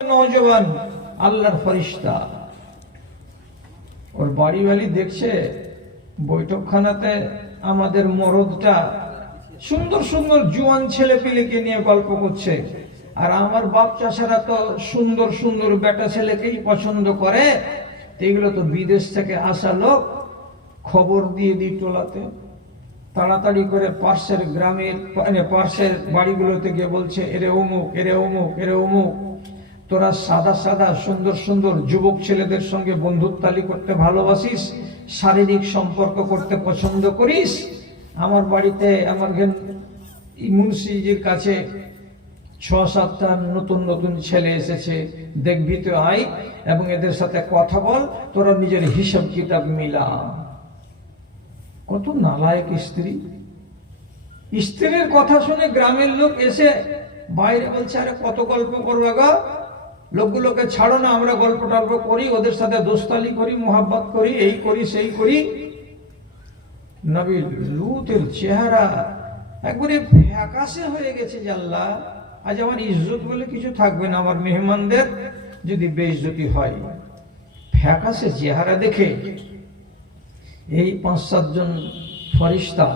নওজওয়ান আল্লাহর ফেরেশতা ওর বাড়িওয়ালি দেখছে বৈঠকখানাতে আমাদের মরদটা সুন্দর সুন্দর জোয়ান ছেলে পেলেকে নিয়ে গল্প করছে, আর আমার বাপ চাষারা তো সুন্দর সুন্দর বেটা ছেলেকেই পছন্দ করে। এগুলো তো বিদেশ থেকে আসা লোক, খবর দিয়ে দিই টোলাতে। তাড়াতাড়ি করে পার্শ্বের গ্রামের পার্শ্বের বাড়িগুলোতে গিয়ে বলছে, এরে অমুক, এরে অমুক, এরে অমুক, তোরা সাদা সাদা সুন্দর সুন্দর যুবক ছেলেদের সঙ্গে বন্ধুত্বালি করতে ভালোবাসিস, শারীরিক সম্পর্ক করতে পছন্দ করিস। আমার বাড়িতে আমার মুন্সিজির কাছে ৬-৭টা নতুন নতুন ছেলে এসেছে, দেখবি তো আয় এবং এদের সাথে কথা বল, তোরা নিজের হিসাব কিতাব মিলা। কত নালায়েক স্ত্রী! স্ত্রীর কথা শুনে গ্রামের লোক এসে বাইরে বলছে, আরে কত গল্প করবে গো, লোকগুলোকে ছাড়ো না, আমরা গল্প টল্প করি, ওদের সাথে দোস্তালি করি, মোহাব্বত করি, এই করি সেই করি। নবী লূতের চেহারা একবারে ফ্যাকাশে হয়ে গেছে যে আল্লাহ, আজ আমার ইজ্জত বলে কিছু থাকবে না, আমার মেহমানদের যদি বেইজ্জতি হয়। ফ্যাকাশে চেহারা দেখে এই ৫-৭ জন ফেরেশতা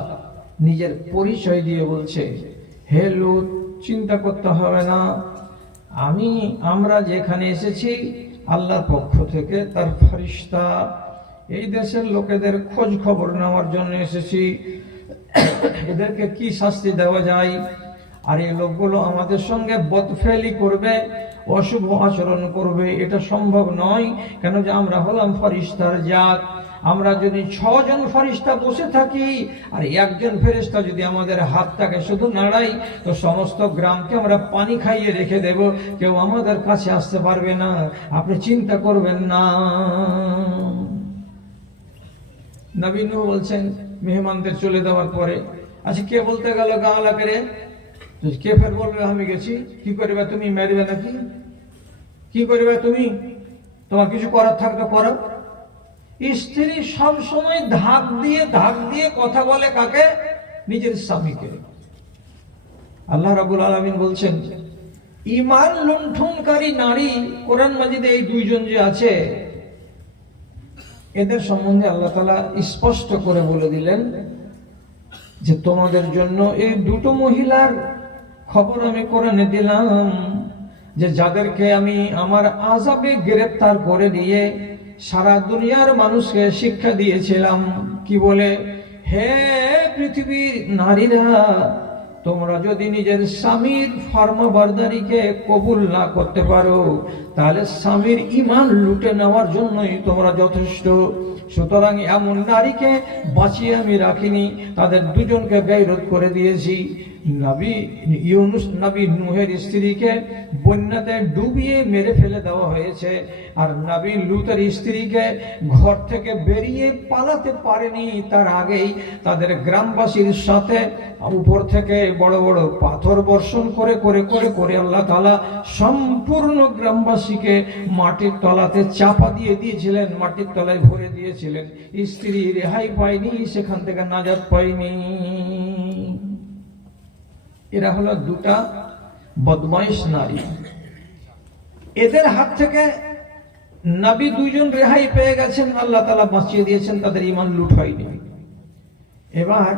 নিজের পরিচয় দিয়ে বলছে, হে লূত, চিন্তা করতে হবে না, আমরা যেখানে এসেছি আল্লাহর পক্ষ থেকে তার ফেরেশতা, এই দেশের লোকেদের খোঁজ খবর নেওয়ার জন্য এসেছি, এদেরকে কি শাস্তি দেওয়া যায়। আর এই লোকগুলো আমাদের সঙ্গে বদফেলি করবে, অশুভ আচরণ করবে, এটা সম্ভব নয়। কেন যে আমরা হলাম ফেরেশতার জাত। আমরা যদি ৬ জন ফেরেশতা বসে থাকি আর একজন ফেরেশতা যদি আমাদের হাতটাকে শুধু নাড়াই, তো সমস্ত গ্রামকে আমরা পানি খাইয়ে রেখে দেব, কেউ আমাদের কাছে আসতে পারবে না, আপনি চিন্তা করবেন না। নবী নূহ বলছেন মেহমানদের চলে যাওয়ার পরে, আচ্ছা কে বলতে গেল গা লাগারে, কে ফের বলবে আমি গেছি, কি করবে তুমি, মেরবে নাকি, কি করবে তুমি, তোমার কিছু করার থাকলে করো। স্ত্রী সব সময় ধাক দিয়ে কথা বলে কাকে? নিজের স্বামীকে। আল্লাহ রাব্বুল আলামিন বলছেন, ঈমান লুণ্ঠনকারী নারী কোরআন মাজিদে এই 2 জন যে আছে, এদের সম্বন্ধে আল্লাহ তাআলা স্পষ্ট করে বলে দিলেন যে তোমাদের জন্য এই 2টো মহিলার খবর আমি কোরআনে দিলাম, যে যাদেরকে আমি আমার আযাবে গ্রেফতার করে দিয়ে সারা দুনিয়ার মানুষকে শিক্ষা দিয়েছিলাম। কি বলে? হে পৃথিবীর নারীরা, তোমরা যদি নিজের স্বামীর ফরমাবরদারিকে কবুল না করতে পারো, তাহলে স্বামীর ঈমান লুটে নেওয়ার জন্যই তোমরা যথেষ্ট। সুতরাং এমন নারীকে বাঁচিয়ে আমি রাখিনি, তাদের 2 জনকে বেইরত করে দিয়েছি। নবী ইউনুস, নবী নূহের স্ত্রীকে বন্যাতে ডুবিয়ে মেরে ফেলে দেওয়া হয়েছে, আর নবী লূতের স্ত্রীকে ঘর থেকে বেরিয়ে পালাতে পারেনি, তার আগেই তাদের গ্রামবাসীর সাথে উপর থেকে বড় বড় পাথর বর্ষণ করে করে করে করে আল্লাহ তাআলা সম্পূর্ণ গ্রামবাসীকে মাটির তলাতে চাপা দিয়ে দিয়েছিলেন, মাটির তলায় ভরে দিয়েছিলেন। স্ত্রী রেহাই পায়নি, সেখান থেকে নাজাত পায়নি। এরা হলো 2টা বদমাইশ নারী। এদের হাত থেকে নবী 2 জন রেহাই পেয়ে গেছেন, আল্লাহ তাআলা বাঁচিয়ে দিয়েছেন, তাদের ঈমান লুট হয়নি। এবার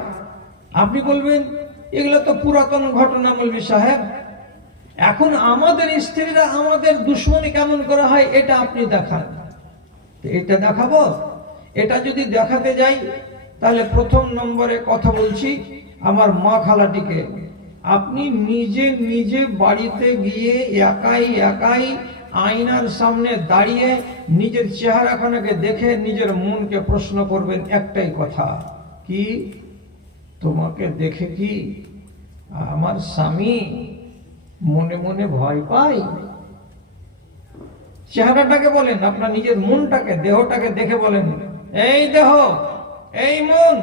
আপনি বলবেন এগুলো তো পুরাতন ঘটনা মৌলভী সাহেব, এখন আমাদের স্ত্রীরা আমাদের দুশ্মনী কেমন করা হয় এটা আপনি দেখান। এটা দেখাবো? এটা যদি দেখাতে যাই তাহলে প্রথম নম্বরে কথা বলছি আমার মা খালাটিকে। আপনি নিজে বাড়িতে গিয়ে একাই আয়নার সামনে দাঁড়িয়ে নিজের চেহারাখানাকে দেখে নিজের মনকে প্রশ্ন করবেন একটাই কথা, কি তোমাকে দেখে কি আমার স্বামী মনে মনে ভয় পায়? চেহারাটাকে বলেন, আপনার নিজের মনটাকে, দেহটাকে দেখে বলেন, এই দেহ, এই মন,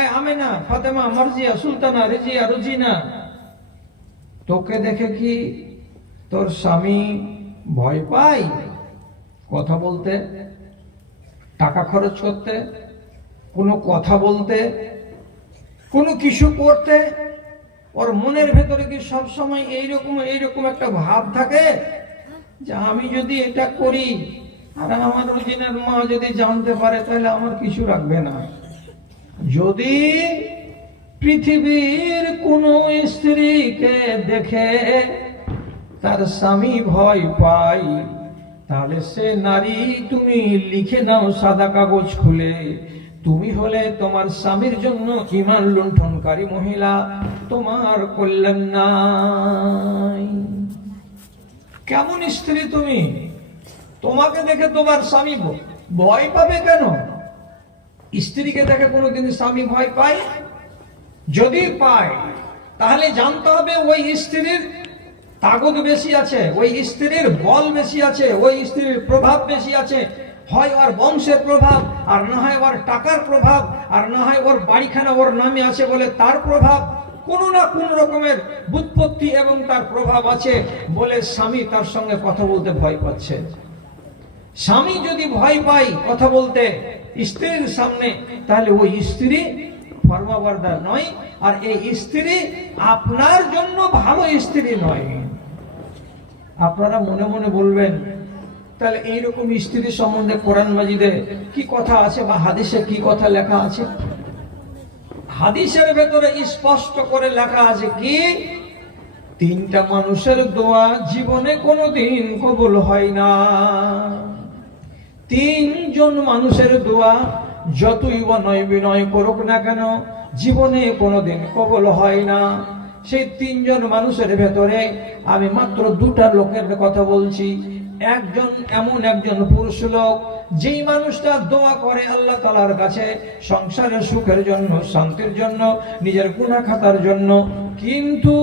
এই আমেনা, ফাতেমা, মার্জিয়া, সুলতানা, রেজিয়া, রুজিনা, তোকে দেখে কি তোর স্বামী ভয় পায় কথা বলতে, টাকা খরচ করতে, কোনো কথা বলতে, কোনো কিছু করতে? ওর মনের ভেতরে কি সব সময় এইরকম একটা ভাব থাকে যে আমি যদি এটা করি আর আমার রোজিনার মা যদি জানতে পারে তাহলে আমার কিছু রাখবে না। যদি পৃথিবীর কোন স্ত্রীকে দেখে তার স্বামী ভয় পায়, তাহলে সে নারী তুমি লিখে নাও সাদা কাগজ খুলে, তুমি হলে তোমার স্বামীর জন্য ঈমান লুণ্ঠনকারী মহিলা, তোমার কল্যাণ নাই। কেমন স্ত্রী তুমি? তোমাকে দেখে তোমার স্বামী ভয় পাবে কেন? স্ত্রীকে দেখে কোনোদিন স্বামী ভয় পায়? যদি পায় তাহলে জানতে হবে ওই স্ত্রীর তাগদ বেশি আছে, ওই স্ত্রীর বল বেশি আছে, ওই স্ত্রীর প্রভাব বেশি আছে। হয় ওর বংশের প্রভাব, আর না হয় ওর টাকার প্রভাব, আর না হয় ওর বাড়িখানা ওর নামে আছে বলে তার প্রভাব। কোনো না কোন রকমের বুৎপত্তি এবং তার প্রভাব আছে বলে স্বামী তার সঙ্গে কথা বলতে ভয় পাচ্ছে। স্বামী যদি ভয় পায় কথা বলতে স্ত্রীর সামনে, তাহলে ওই স্ত্রী ফরমাবরদার নয়, আর এই স্ত্রী আপনার জন্য ভালো স্ত্রী নয়। আপনারা মনে মনে বলবেন, তাহলে এইরকম স্ত্রী সম্বন্ধে কোরআন মাজিদে কি কথা আছে বা হাদিসে কি কথা লেখা আছে? হাদিসের ভেতরে স্পষ্ট করে লেখা আছে কি, তিনটা মানুষের দোয়া জীবনে কোনোদিন কবুল হয় না। তিনজন মানুষের দোয়া যতই বিনয় বিনয় করুক না কেন জীবনে কোনোদিন কবুল হয় না। সেই তিনজন মানুষের ভেতরে আমি মাত্র দুটা লোকের কথা বলছি। একজন এমন একজন পুরুষ লোক, যেই মানুষটা দোয়া করে আল্লাহ তাআলার কাছে সংসারের সুখের জন্য, শান্তির জন্য, নিজের গুনাহ খাতার জন্য, কিন্তু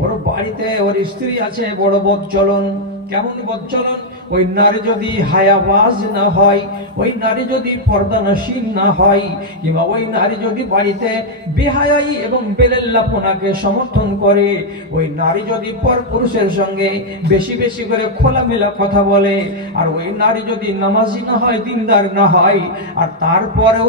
ওর বাড়িতে ওর স্ত্রী আছে বড় বদচলন। কেমন বদচলন? ওই নারী যদি হায়াবাজ না হয়, ওই নারী যদি পর্দানশীল না হয়, কিংবা ওই নারী যদি বাড়িতে বেহায়াই এবং বেলেল্লাপনাকে সমর্থন করে, ওই নারী যদি পর পুরুষের সঙ্গে বেশি বেশি করে খোলামেলা কথা বলে, আর ওই নারী যদি নামাজি না হয়, দিনদার না হয়, আর তারপরেও